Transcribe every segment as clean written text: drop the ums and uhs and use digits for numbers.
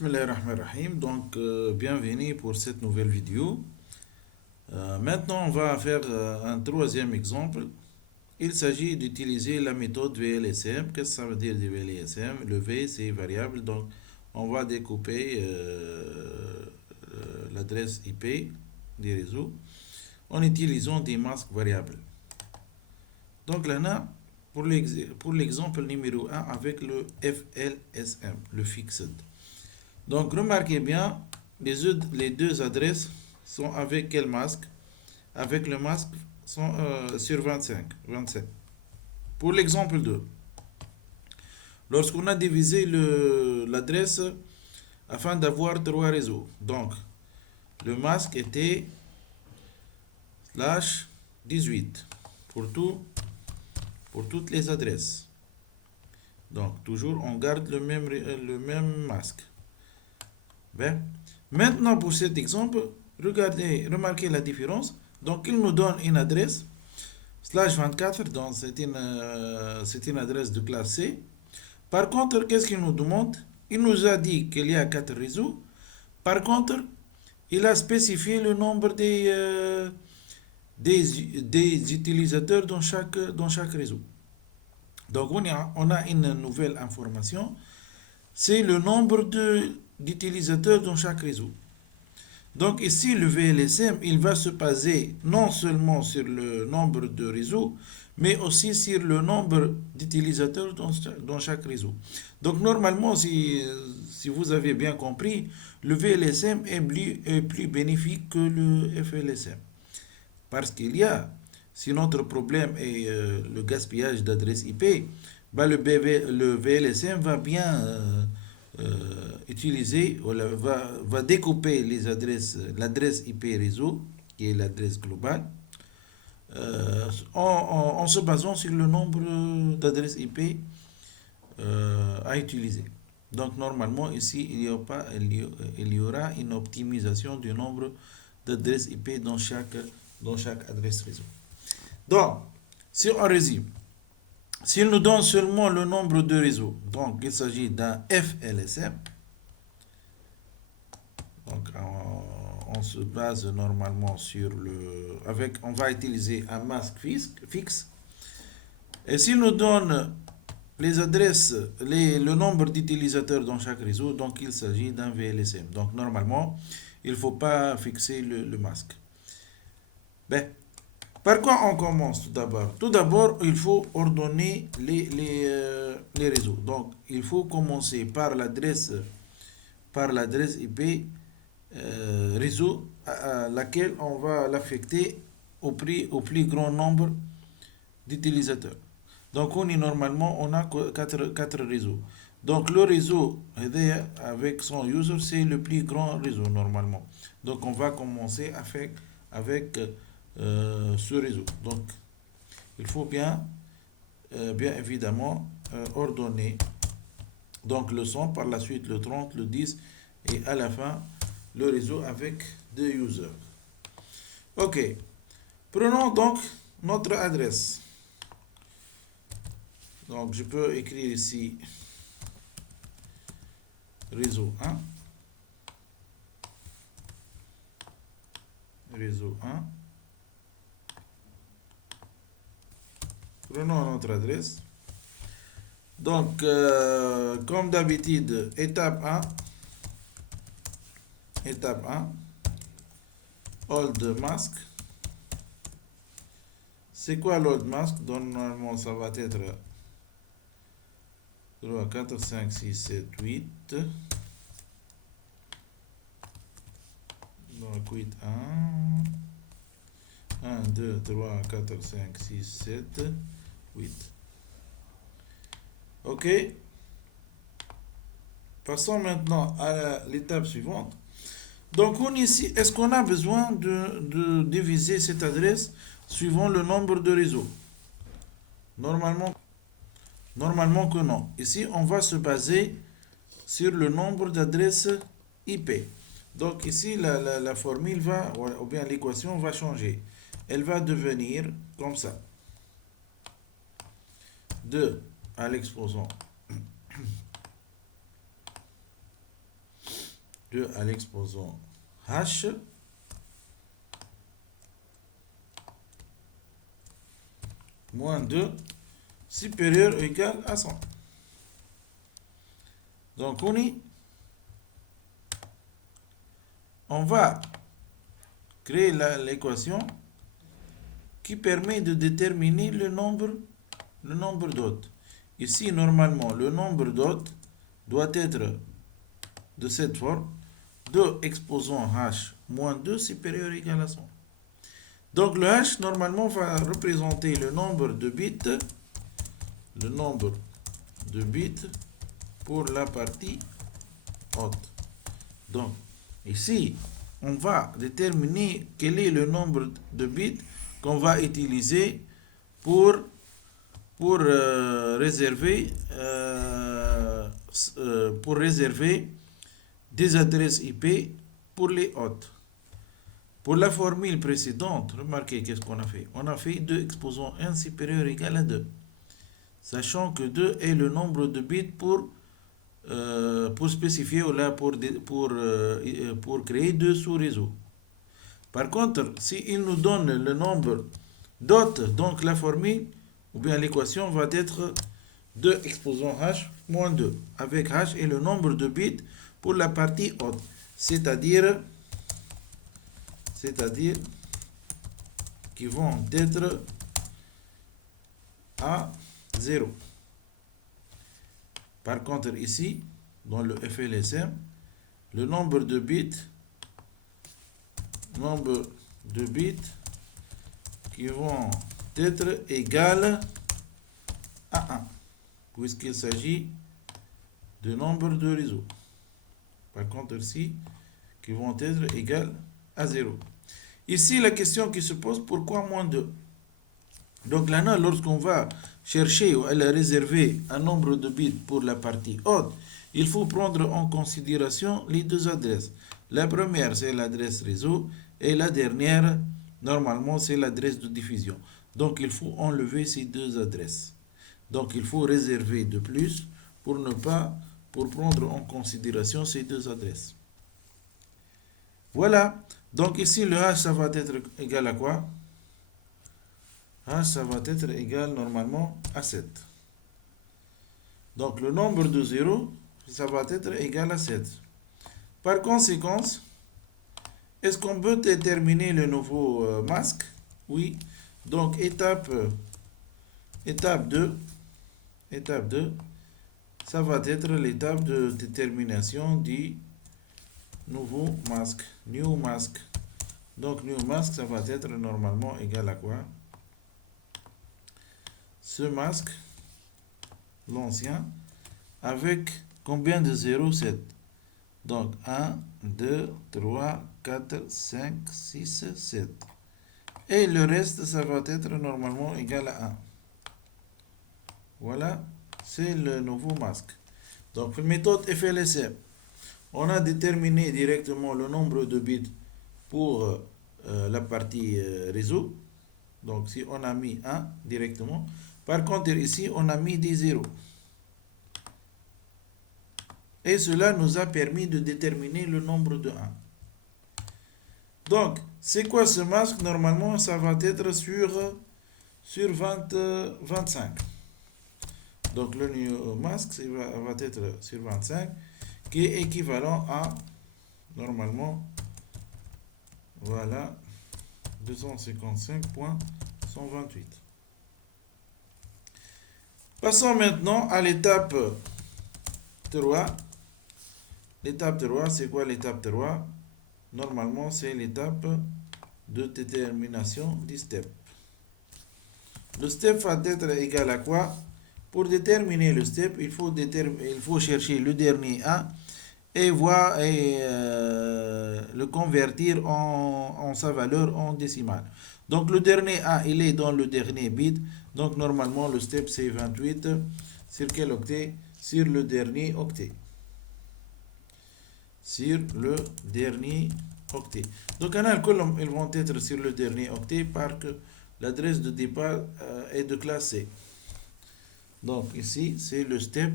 Bismillahirrahmanirrahim. Donc, bienvenue pour cette nouvelle vidéo. Maintenant, on va faire un troisième exemple. Il s'agit d'utiliser la méthode VLSM. Qu'est-ce que ça veut dire de VLSM? Le V, c'est variable. Donc, on va découper l'adresse IP des réseaux en utilisant des masques variables. Donc, là, pour l'exemple numéro 1 avec le FLSM, le Fixed. Donc, remarquez bien, les deux adresses sont avec quel masque? Avec le masque sont, sur 27. Pour l'exemple 2, lorsqu'on a divisé l'adresse afin d'avoir trois réseaux, donc le masque était slash 18 pour toutes les adresses. Donc, toujours, on garde le même masque. Bien. Maintenant, pour cet exemple, remarquez la différence. Donc, il nous donne une adresse, slash 24, donc c'est une adresse de classe C. Par contre, qu'est-ce qu'il nous demande? Il nous a dit qu'il y a 4 réseaux. Par contre, il a spécifié le nombre des utilisateurs dans chaque réseau. Donc, on a une nouvelle information. C'est le nombre d'utilisateurs dans chaque réseau. Donc ici, le VLSM, il va se baser non seulement sur le nombre de réseaux, mais aussi sur le nombre d'utilisateurs dans chaque réseau. Donc normalement, si vous avez bien compris, le VLSM est plus bénéfique que le FLSM. Parce qu'il y a, si notre problème est le gaspillage d'adresses IP, bah le VLSM va bien utiliser, va découper l'adresse IP réseau, qui est l'adresse globale, en se basant sur le nombre d'adresses IP à utiliser. Donc normalement ici il y aura une optimisation du nombre d'adresses IP dans chaque adresse réseau. Donc, si on résume, s'il nous donne seulement le nombre de réseaux, donc il s'agit d'un FLSM, donc on se base normalement sur on va utiliser un masque fixe. Et s'il nous donne les adresses, le nombre d'utilisateurs dans chaque réseau, donc il s'agit d'un VLSM. Donc normalement, il ne faut pas fixer le masque. Ben, par quoi on commence tout d'abord? Tout d'abord, il faut ordonner les réseaux. Donc, il faut commencer par l'adresse IP réseau à laquelle on va l'affecter au plus grand nombre d'utilisateurs. Donc, normalement, on a 4 réseaux. Donc, le réseau avec son user, c'est le plus grand réseau normalement. Donc, on va commencer avec ce réseau. Donc, il faut bien évidemment ordonner donc le 100, par la suite le 30, le 10 et à la fin le réseau avec 2 users. Ok, prenons donc notre adresse. Donc je peux écrire ici réseau 1, réseau 1. Prenons notre adresse. Donc, comme d'habitude, étape 1, old mask. C'est quoi l'old mask? Donc, normalement, ça va être 3, 4, 5, 6, 7, 8. Donc, 8, 1, 2, 3, 4, 5, 6, 7, 8. Ok. Passons maintenant à l'étape suivante. Donc, ici, est-ce qu'on a besoin de diviser cette adresse suivant le nombre de réseaux? Normalement que non. Ici, on va se baser sur le nombre d'adresses IP. Donc, ici, la formule ou bien l'équation va changer. Elle va devenir comme ça. 2 à l'exposant 2 à l'exposant h moins 2 supérieur ou égal à 100. Donc on va créer l'équation qui permet de déterminer le nombre d'hôtes. Ici, normalement, le nombre d'hôtes doit être de cette forme: 2 exposant h moins 2 supérieur ou égal à 100. Donc le h, normalement, va représenter le nombre de bits pour la partie haute. Donc, ici, on va déterminer quel est le nombre de bits qu'on va utiliser pour réserver des adresses IP pour les hôtes. Pour la formule précédente, remarquez qu'est-ce qu'on a fait. On a fait 2 exposant 1 supérieur ou égal à 2. Sachant que 2 est le nombre de bits pour spécifier ou là pour créer 2 sous-réseaux. Par contre, s'il nous donne le nombre d'hôtes, donc la formule ou bien l'équation va être 2 exposant h moins 2, avec h est le nombre de bits pour la partie haute, c'est-à-dire qui vont être à 0. Par contre, ici, dans le FLSM, le nombre de bits qui vont être égal à 1, puisqu'il s'agit de nombre de réseaux. Par contre, ici, qui vont être égal à 0. Ici, la question qui se pose, pourquoi moins 2? Donc là, lorsqu'on va chercher ou réserver un nombre de bits pour la partie haute, il faut prendre en considération les deux adresses. La première, c'est l'adresse réseau, et la dernière, normalement, c'est l'adresse de diffusion. Donc il faut enlever ces deux adresses. Donc il faut réserver de plus pour prendre en considération ces deux adresses. Voilà. Donc ici, le h, ça va être égal à quoi? H, ça va être égal normalement à 7. Donc le nombre de 0, ça va être égal à 7. Par conséquent, est-ce qu'on peut déterminer le nouveau masque? Oui. Donc étape 2, ça va être l'étape de détermination du nouveau masque, new mask. Donc new mask, ça va être normalement égal à quoi? Ce masque, l'ancien, avec combien de 0? 7. Donc 1, 2, 3, 4, 5, 6, 7. Et le reste, ça va être normalement égal à 1. Voilà, c'est le nouveau masque. Donc, méthode FLSM. On a déterminé directement le nombre de bits pour la partie réseau. Donc, si on a mis 1 directement. Par contre, ici, on a mis des 0. Et cela nous a permis de déterminer le nombre de 1. Donc, c'est quoi ce masque? Normalement, ça va être sur 25. Donc, le new masque va être sur 25, qui est équivalent à, normalement, voilà, 255.128. Passons maintenant à l'étape 3. L'étape 3, c'est quoi l'étape 3? Normalement, c'est l'étape de détermination du step. Le step va être égal à quoi? Pour déterminer le step, il faut chercher le dernier A et le convertir en sa valeur en décimale. Donc le dernier A, il est dans le dernier bit. Donc normalement, le step, c'est 28. Sur quel octet? Sur le dernier octet. Sur le dernier octet. Donc ils vont être sur le dernier octet parce que l'adresse de départ est de classe C. Donc ici, c'est le step,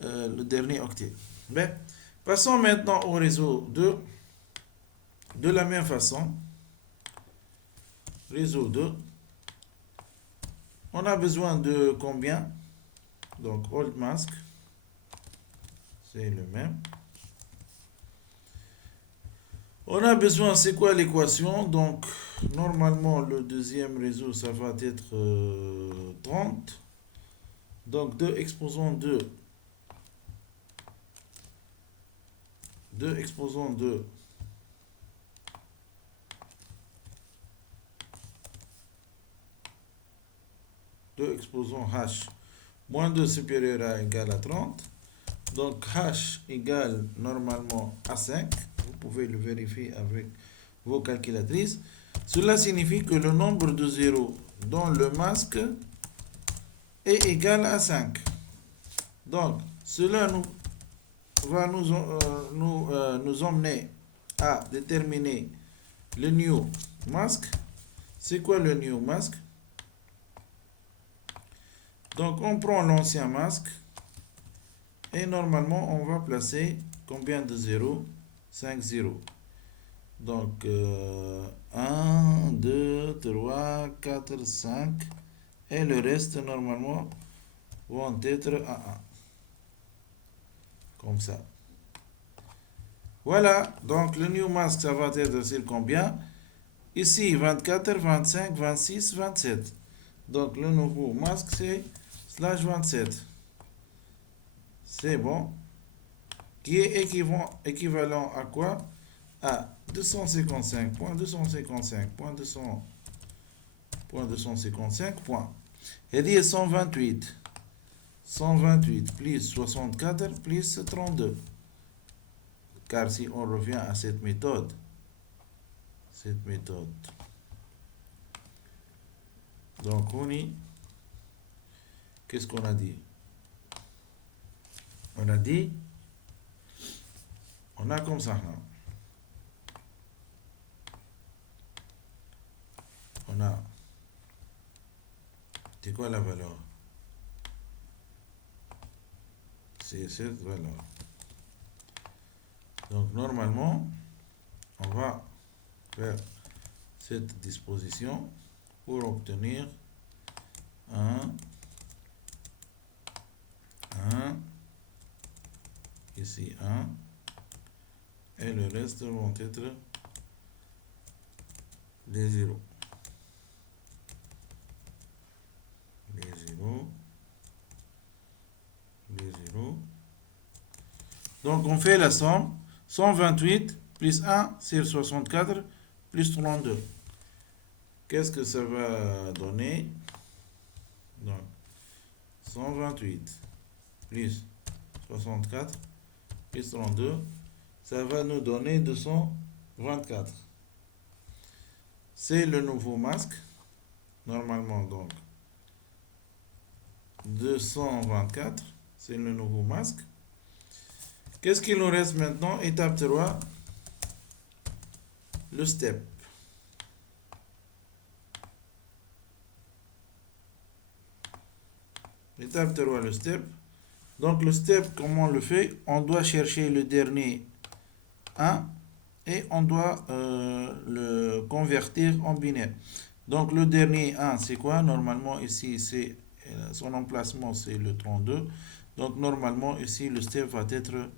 le dernier octet. Mais Passons maintenant au réseau 2. De la même façon, réseau 2, on a besoin de combien? Donc, old mask, c'est le même. On a besoin, c'est quoi l'équation? Donc, normalement, le deuxième réseau, ça va être 30. Donc, 2 exposant 2. 2 exposant 2. 2 exposant h moins 2 supérieur à égal à 30. Donc h égale normalement à 5. Vous pouvez le vérifier avec vos calculatrices. Cela signifie que le nombre de zéros dans le masque est égal à 5. Donc cela va nous emmener à déterminer le new mask. C'est quoi le new mask? Donc on prend l'ancien masque et normalement on va placer combien de zéros? 5 zéros. Donc 1, 2, 3, 4, 5 et le reste normalement vont être à 1. Comme ça. Voilà, donc le new mask ça va être sur combien? Ici 24, 25, 26, 27. Donc le nouveau masque c'est slash 27. C'est bon. Qui est équivalent à quoi? À 255.255.200.255 points. Et dit 128. 128 plus 64 plus 32. Car si on revient à cette méthode, donc on y, qu'est-ce qu'on a dit? On a dit, on a comme ça là. On a, c'est quoi la valeur? C'est cette valeur. Donc normalement, on va faire cette disposition pour obtenir 1, ici 1, et le reste vont être les zéros. Les zéros. Donc on fait la somme. 128 plus 1 sur 64 plus 32. Qu'est-ce que ça va donner? Donc 128 plus 64 plus 32, ça va nous donner 224. C'est le nouveau masque. Normalement donc 224, c'est le nouveau masque. Qu'est-ce qu'il nous reste maintenant? Étape 3, le step. Étape 3, le step. Donc le step, comment on le fait? On doit chercher le dernier 1 et on doit le convertir en binaire. Donc le dernier 1, c'est quoi? Normalement ici, c'est son emplacement, c'est le 32. Donc normalement ici, le step va être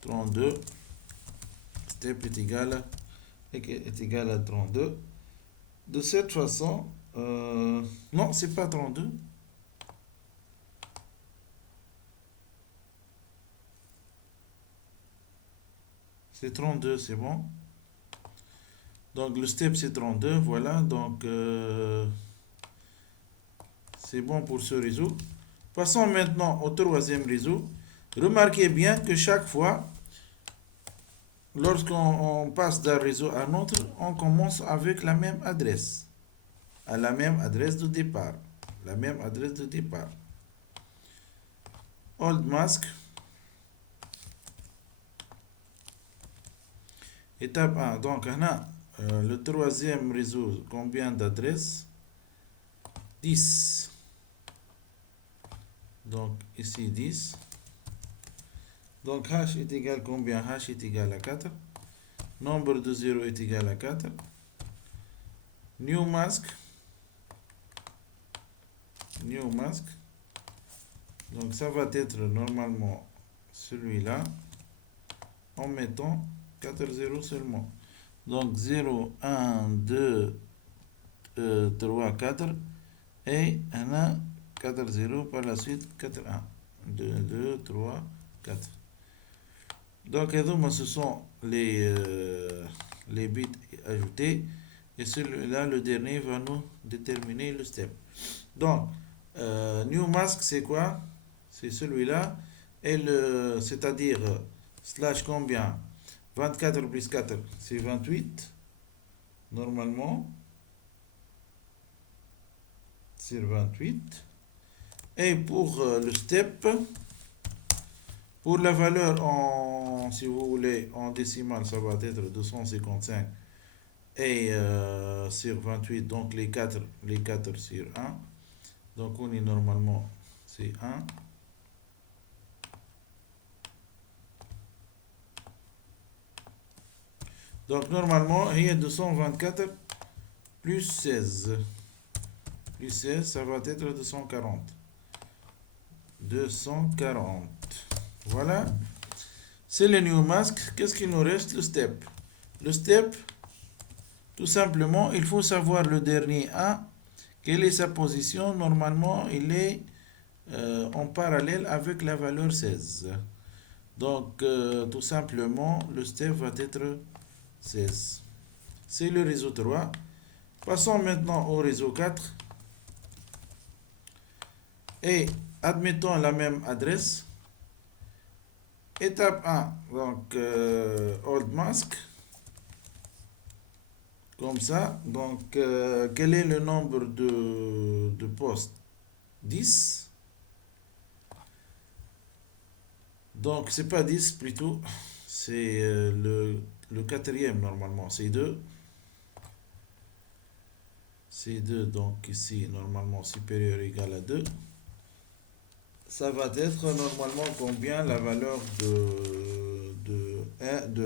32. Step est égal à 32. De cette façon, non, c'est pas 32. C'est 32, c'est bon. Donc le step c'est 32, voilà. Donc c'est bon pour ce réseau. Passons maintenant au troisième réseau. Remarquez bien que chaque fois, lorsqu'on passe d'un réseau à un autre, on commence avec la même adresse. À la même adresse de départ. La même adresse de départ. Old mask. Étape 1. Donc, on a le troisième réseau. Combien d'adresses? 10. Donc, ici 10. Donc h est égal à combien? H est égal à 4. Nombre de 0 est égal à 4. New mask. New mask. Donc ça va être normalement celui-là en mettant 4 0 seulement. Donc 0, 1, 2, 3, 4 et 1, 4 0 par la suite 4 1. 2, 2, 3, 4. Donc ce sont les bits ajoutés et celui-là, le dernier, va nous déterminer le step. Donc, new mask, c'est quoi? C'est celui-là. Et c'est-à-dire, slash combien? 24 plus 4, c'est 28. Normalement, c'est 28. Et pour le step, pour la valeur en, si vous voulez, en décimale, ça va être 255. Et sur 28, donc les 4 sur 1. Donc on est normalement, c'est 1. Donc normalement, il y a 224 plus 16. Plus 16, ça va être 240. 240. Voilà. C'est le new mask. Qu'est-ce qu'il nous reste? Le step. Le step, tout simplement, il faut savoir le dernier 1. Quelle est sa position? Normalement, il est en parallèle avec la valeur 16. Donc, tout simplement, le step va être 16. C'est le réseau 3. Passons maintenant au réseau 4. Et admettons la même adresse. Étape 1, donc old mask. Comme ça. Donc, quel est le nombre de postes? 10. Donc, c'est pas 10 plutôt. C'est le quatrième normalement. C'est 2. C'est 2. Donc, ici, normalement, supérieur égal à 2. Ça va être normalement combien la valeur de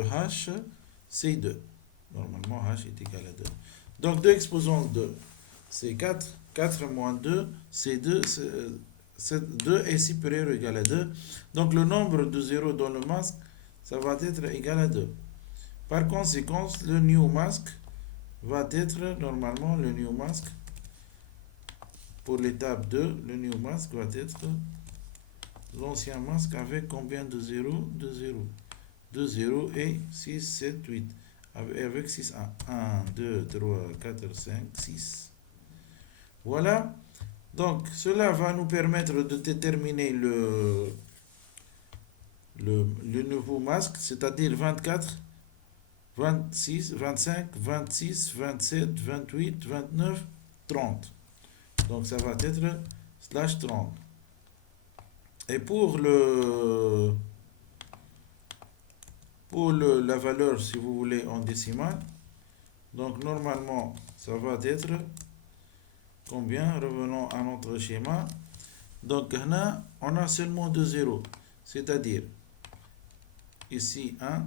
h? C'est 2. Normalement, h est égal à 2. Donc, 2 exposants 2, c'est 4. 4 moins 2, c'est 2. 2 est supérieur ou égal à 2. Donc, le nombre de 0 dans le masque, ça va être égal à 2. Par conséquent, le new mask va être normalement le new mask. Pour l'étape 2, le new mask va être l'ancien masque avec combien de 0? 2 0. 2 0 et 6, 7, 8. Avec 6, 1. 1, 2, 3, 4, 5, 6. Voilà. Donc, cela va nous permettre de déterminer le nouveau masque, c'est-à-dire 24, 26, 25, 26, 27, 28, 29, 30. Donc, ça va être slash 30. Et pour la valeur, si vous voulez, en décimale, donc normalement, ça va être combien? Revenons à notre schéma. Donc, là, on a seulement 2 zéros. C'est-à-dire, ici 1,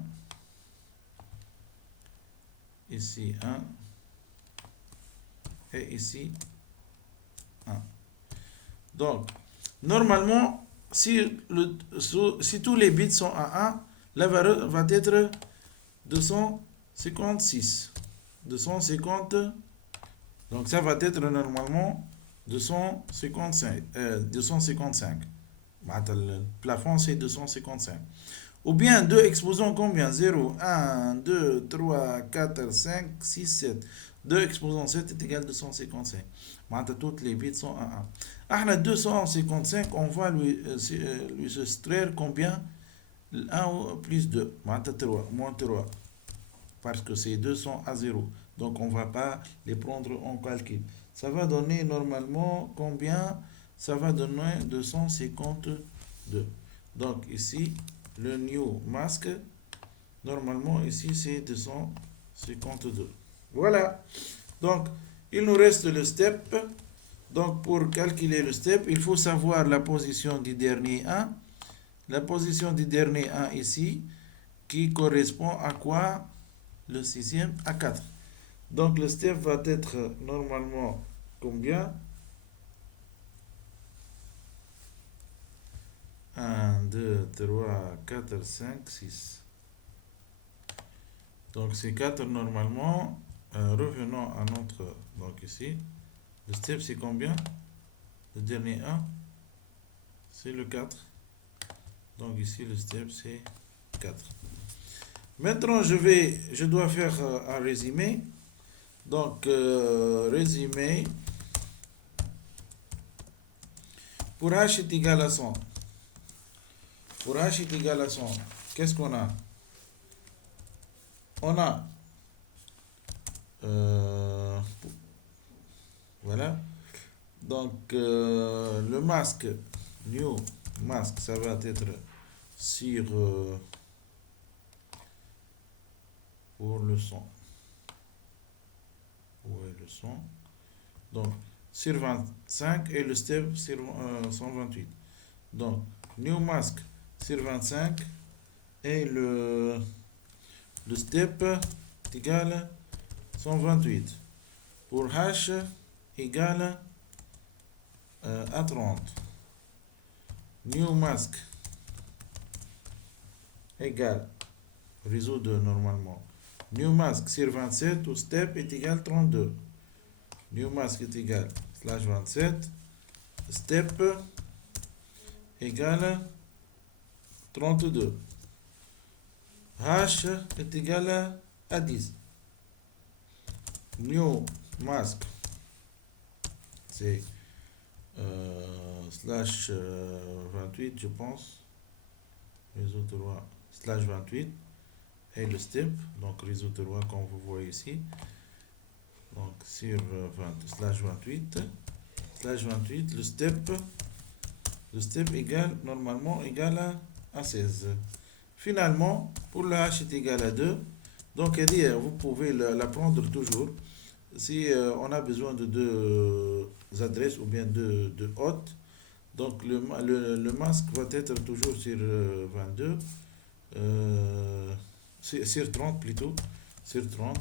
ici 1, et ici 1. Donc, normalement, si tous les bits sont à 1, la valeur va être 256. 250. Donc ça va être normalement 255. 255. Le plafond c'est 255. Ou bien 2 exposants combien? 0, 1, 2, 3, 4, 5, 6, 7. 2 exposants 7 est égal à 255. Toutes les bits sont à 1. 255, on va lui soustraire combien? 1 plus 2. 3, moins 3. Parce que ces deux sont à 0. Donc on ne va pas les prendre en calcul. Ça va donner normalement combien? Ça va donner 252. Donc ici, le new mask, normalement ici c'est 252. Voilà. Donc il nous reste le step. Donc pour calculer le step, il faut savoir la position du dernier 1, la position du dernier 1 ici, qui correspond à quoi? Le sixième à 4. Donc le step va être normalement combien? 1, 2, 3, 4, 5, 6. Donc c'est 4 normalement. Revenons à notre... Donc ici, le step c'est combien? Le dernier 1, c'est le 4. Donc ici le step c'est 4. Maintenant je dois faire un résumé. Donc résumé. Pour h est égal à 100. Pour h est égal à 100, qu'est-ce qu'on a? On a voilà. Donc le masque, new masque, ça va être sur pour le son. Où est le son? Donc sur 25 et le step sur 128. Donc new mask sur 25 et le step est égal 128. Pour h égale à 30. New mask égale réseau 2 normalement. New mask sur 27 au step est égal 32. New mask est égal slash 27. Step égale 32. H est égal à 10. New mask c'est slash 28 je pense. Réseau 3 slash 28. Et le step, donc réseau 3 comme vous voyez ici. Donc sur 20 slash 28. Slash 28, le step égale normalement égal à 16. Finalement, pour le h est égal à 2, donc vous pouvez la prendre toujours. Si on a besoin de deux adresses ou bien de hôtes, donc le masque va être toujours sur 22, sur 30 plutôt, sur 30,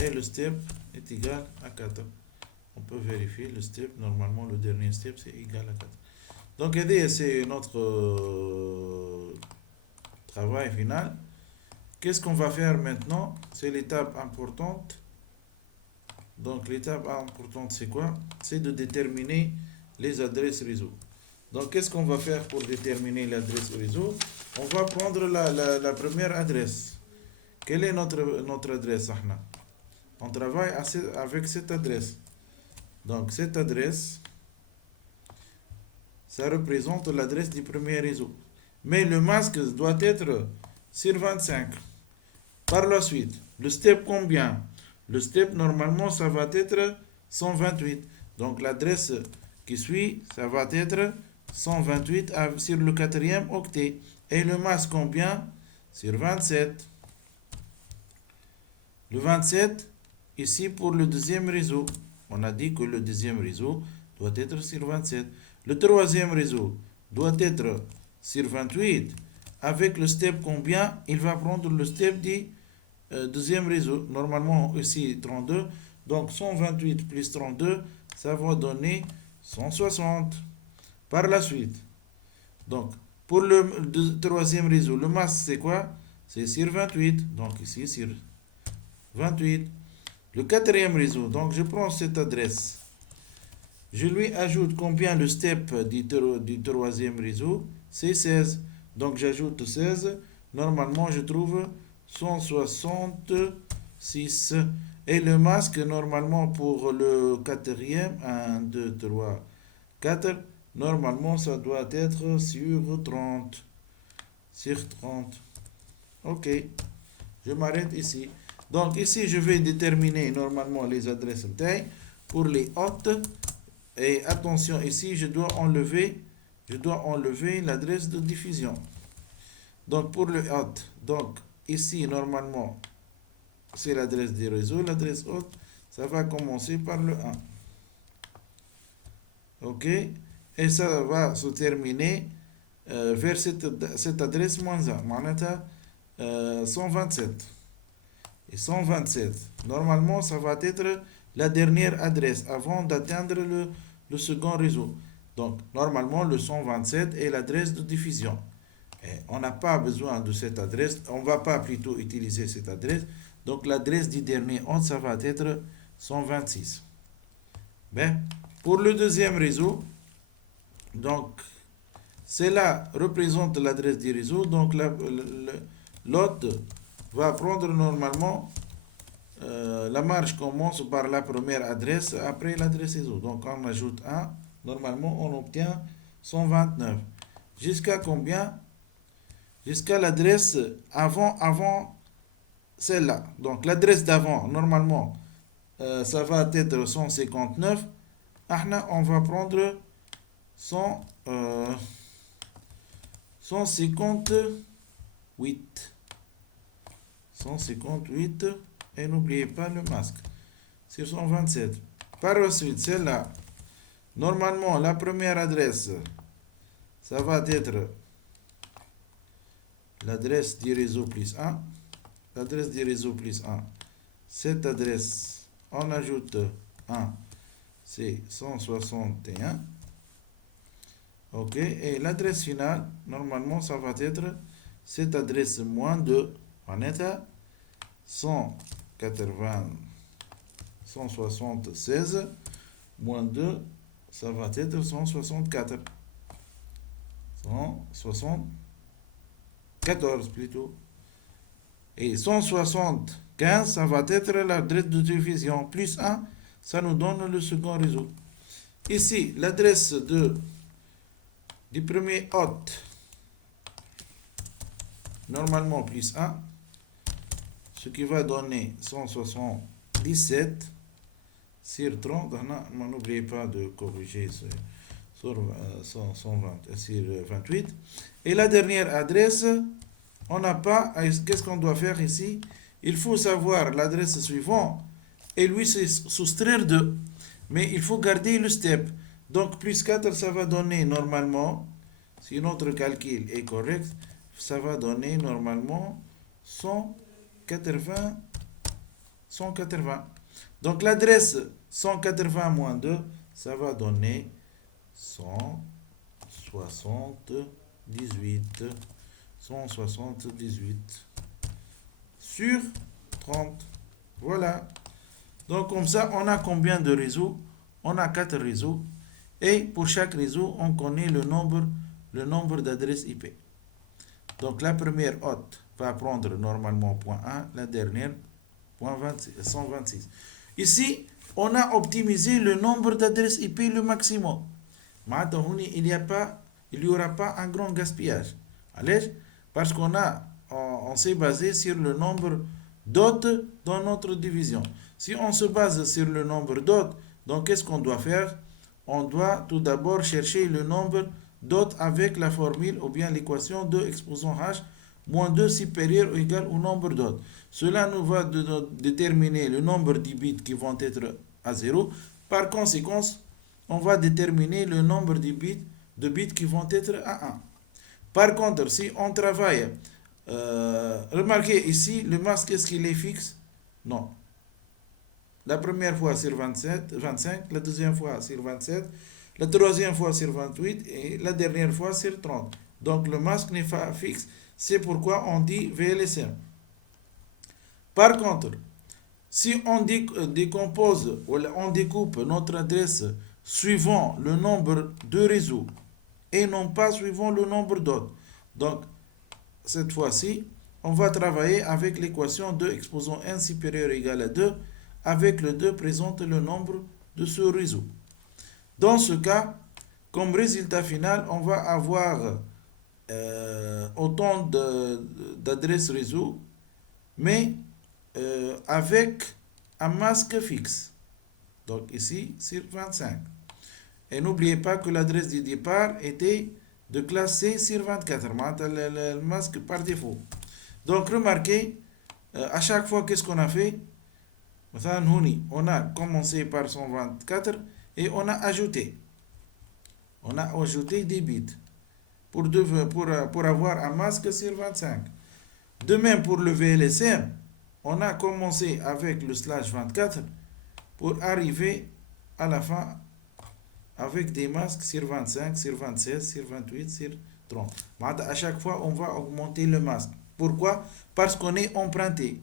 et le step est égal à 4. On peut vérifier le step, normalement le dernier step c'est égal à 4. Donc c'est notre travail final. Qu'est-ce qu'on va faire maintenant? C'est l'étape importante. Donc l'étape importante c'est quoi? C'est de déterminer les adresses réseau. Donc qu'est-ce qu'on va faire pour déterminer l'adresse réseau? On va prendre la première adresse. Quelle est notre adresse? On travaille avec cette adresse. Donc cette adresse, ça représente l'adresse du premier réseau. Mais le masque doit être sur 25. Par la suite, le step combien? Le step normalement ça va être 128. Donc l'adresse qui suit, ça va être 128 sur le quatrième octet. Et le masque combien? Sur 27. Le 27, ici pour le deuxième réseau. On a dit que le deuxième réseau doit être sur 27. Le troisième réseau doit être sur 28. Avec le step combien? Il va prendre le step du deuxième réseau. Normalement ici 32. Donc 128 plus 32, ça va donner 160. Par la suite. Donc pour le troisième réseau, le masque c'est quoi? C'est sur 28. Donc ici sur 28. Le quatrième réseau, donc je prends cette adresse. Je lui ajoute combien le step du troisième réseau? C'est 16. Donc j'ajoute 16. Normalement, je trouve 166. Et le masque, normalement, pour le quatrième, 1, 2, 3, 4. Normalement, ça doit être sur 30. Sur 30. Ok. Je m'arrête ici. Donc ici, je vais déterminer normalement les adresses taille pour les hôtes. Et attention, ici, je dois enlever l'adresse de diffusion. Donc pour le hôte, donc ici, normalement, c'est l'adresse du réseau. L'adresse hôte, ça va commencer par le 1. Ok? Et ça va se terminer vers cette adresse -1. معناتها 127. Et 127, normalement, ça va être la dernière adresse avant d'atteindre le second réseau. Donc, normalement, le 127 est l'adresse de diffusion. Et on n'a pas besoin de cette adresse, on ne va pas plutôt utiliser cette adresse. Donc, l'adresse du dernier hôte, ça va être 126. Ben, pour le deuxième réseau, donc, cela représente l'adresse du réseau. Donc, l'hôte va prendre normalement la marche commence par la première adresse après l'adresse réseau. Donc on ajoute 1, normalement on obtient 129. Jusqu'à combien? Jusqu'à l'adresse avant celle-là. Donc l'adresse d'avant, normalement, ça va être 159. On va prendre 158. 158. Et n'oubliez pas le masque. Sur 127. Par la suite, celle-là. Normalement, la première adresse, ça va être l'adresse du réseau plus 1. L'adresse du réseau plus 1. Cette adresse, on ajoute 1. C'est 161. Ok. Et l'adresse finale, normalement, ça va être cette adresse -2. En état 176 moins 2, ça va être 164. 174 plutôt. Et 175, ça va être l'adresse de diffusion. Plus 1, ça nous donne le second réseau. Ici, l'adresse du premier hôte, normalement plus 1. Ce qui va donner 177 sur 30. N'oubliez pas de corriger sur 28. Et la dernière adresse, on n'a pas. Qu'est-ce qu'on doit faire ici? Il faut savoir l'adresse suivante et lui soustraire 2. Mais il faut garder le step. Donc plus 4, ça va donner normalement, si notre calcul est correct, ça va donner normalement 180. Donc l'adresse 180 moins 2, ça va donner 178. 178 sur 30. Voilà. Donc comme ça, on a combien de réseaux? On a 4 réseaux. Et pour chaque réseau, on connaît le nombre d'adresses IP. Donc la première hôte va prendre normalement point 1, la dernière point 126. Ici, on a optimisé le nombre d'adresses IP le maximum. Maintenant, il n'y aura pas un grand gaspillage. Allez? Parce on s'est basé sur le nombre d'hôtes dans notre division. Si on se base sur le nombre d'hôtes, donc qu'est-ce qu'on doit faire? On doit tout d'abord chercher le nombre d'hôtes avec la formule ou bien l'équation de exposant h moins 2 supérieur ou égal au nombre d'hôtes. Cela nous va déterminer le nombre de bits qui vont être à 0. Par conséquent, on va déterminer le nombre de bits qui vont être à 1. Par contre, si on travaille, remarquez ici, le masque, est-ce qu'il est fixe? Non. La première fois sur 25, la deuxième fois sur 27, la troisième fois sur 28 et la dernière fois sur 30. Donc le masque n'est pas fixe, c'est pourquoi on dit VLSM. Par contre, si on décompose ou on découpe notre adresse suivant le nombre de réseaux et non pas suivant le nombre d'hôtes, donc cette fois-ci, on va travailler avec l'équation 2 exposant n supérieur ou égal à 2, avec le 2 présente le nombre de ce réseau. Dans ce cas, comme résultat final, on va avoir autant d'adresses réseau, mais avec un masque fixe. Donc ici, sur 25. Et n'oubliez pas que l'adresse du départ était de classe C sur 24, le masque par défaut. Donc remarquez, à chaque fois, qu'est-ce qu'on a fait? On a commencé par 124 et on a ajouté des bits. pour avoir un masque sur 25. De même pour le VLSM, on a commencé avec le slash 24 pour arriver à la fin avec des masques sur 25, sur 26, sur 28, sur 30. À chaque fois, on va augmenter le masque. Pourquoi? Parce qu'on est emprunté.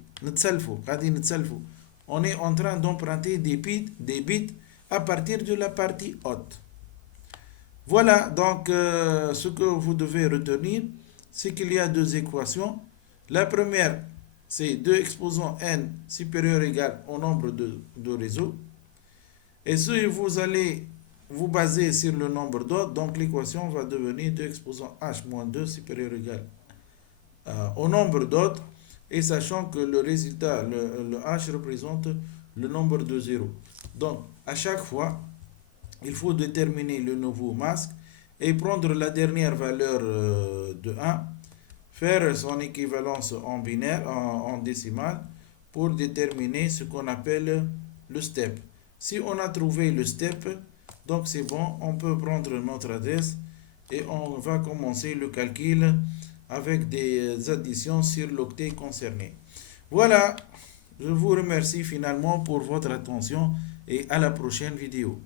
On est en train d'emprunter des bits à partir de la partie haute. Voilà, donc ce que vous devez retenir, c'est qu'il y a deux équations. La première, c'est 2 exposants n supérieur ou égal au nombre de réseaux. Et si vous allez vous baser sur le nombre d'hôtes, donc l'équation va devenir 2 exposants h moins 2 supérieur ou égal au nombre d'hôtes, et sachant que le résultat, le h représente le nombre de zéros. Donc, à chaque fois, il faut déterminer le nouveau masque et prendre la dernière valeur de 1, faire son équivalence en binaire, en décimale, pour déterminer ce qu'on appelle le step. Si on a trouvé le step, donc c'est bon, on peut prendre notre adresse et on va commencer le calcul avec des additions sur l'octet concerné. Voilà, je vous remercie finalement pour votre attention et à la prochaine vidéo.